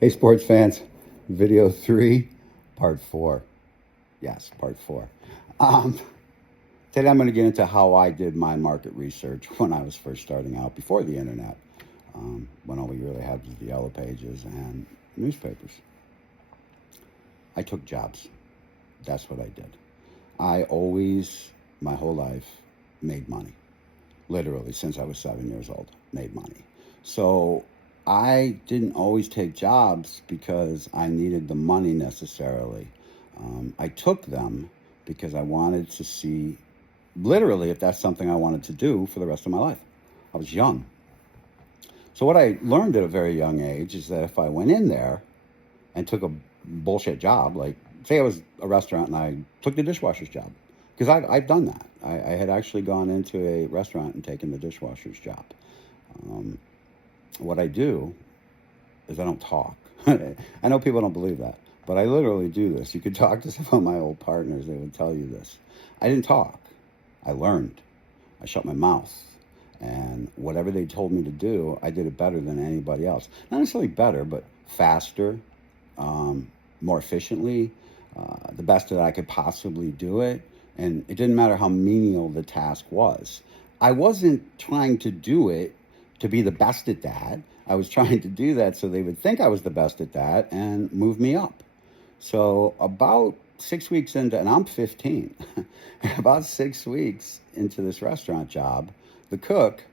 Hey, sports fans, video 3, part 4. Yes, part 4. Um, Today I'm going to get into how I did my market research when I was first starting out before the internet, when all we really had was the yellow pages and newspapers. I took jobs. That's what I did. I always, my whole life, made money. Literally, since I was 7 years old, made money. So I didn't always take jobs because I needed the money necessarily. I took them because I wanted to see, literally, if that's something I wanted to do for the rest of my life. I was young. So, what I learned at a very young age is that if I went in there and took a bullshit job, like say I was a restaurant and I took the dishwasher's job, because I've done that. I had actually gone into a restaurant and taken the dishwasher's job. Um, what I do is I don't talk. I know people don't believe that, but I literally do this. You could talk to some of my old partners, they would tell you this. I didn't talk. I learned. I shut my mouth. And whatever they told me to do, I did it better than anybody else. Not necessarily better, but faster, more efficiently, the best that I could possibly do it. And it didn't matter how menial the task was. I wasn't trying to do it to be the best at that. I was trying to do that so they would think I was the best at that and move me up. So about 6 weeks into, and I'm 15, about 6 weeks into this restaurant job, the cook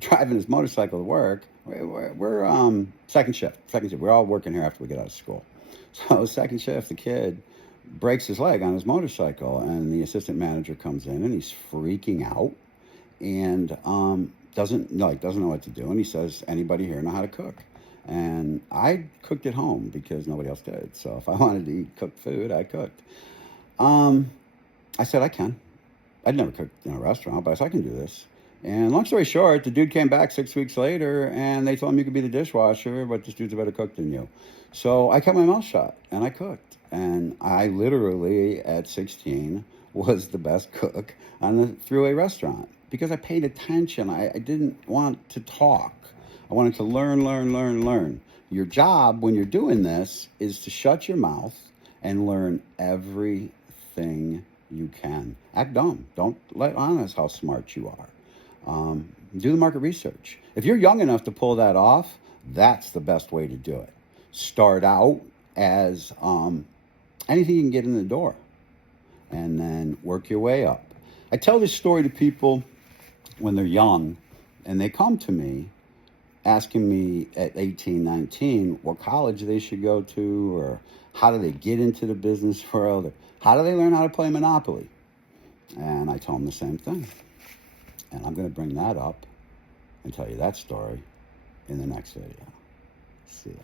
driving his motorcycle to work, we're second shift. Second shift. We're all working here after we get out of school. So second shift, the kid breaks his leg on his motorcycle, and the assistant manager comes in and he's freaking out and doesn't know what to do. And he says, "Anybody here know how to cook?" And I cooked at home because nobody else did. So if I wanted to eat cooked food, I cooked. Um, I said I can. I'd never cooked in a restaurant, but I said I can do this. And long story short, the dude came back 6 weeks later and they told him you could be the dishwasher, but this dude's a better cook than you. So I kept my mouth shut and I cooked. And I literally, at 16, was the best cook on the throughway restaurant because I paid attention. I didn't want to talk. I wanted to learn, learn, learn, learn. Your job when you're doing this is to shut your mouth and learn everything you can. Act dumb. Don't let on as how smart you are. Do the market research. If you're young enough to pull that off, that's the best way to do it. Start out as anything you can get in the door and then work your way up. I tell this story to people when they're young and they come to me asking me at 18, 19 what college they should go to or how do they get into the business world or how do they learn how to play Monopoly. And I tell them the same thing. And I'm going to bring that up and tell you that story in the next video. See ya.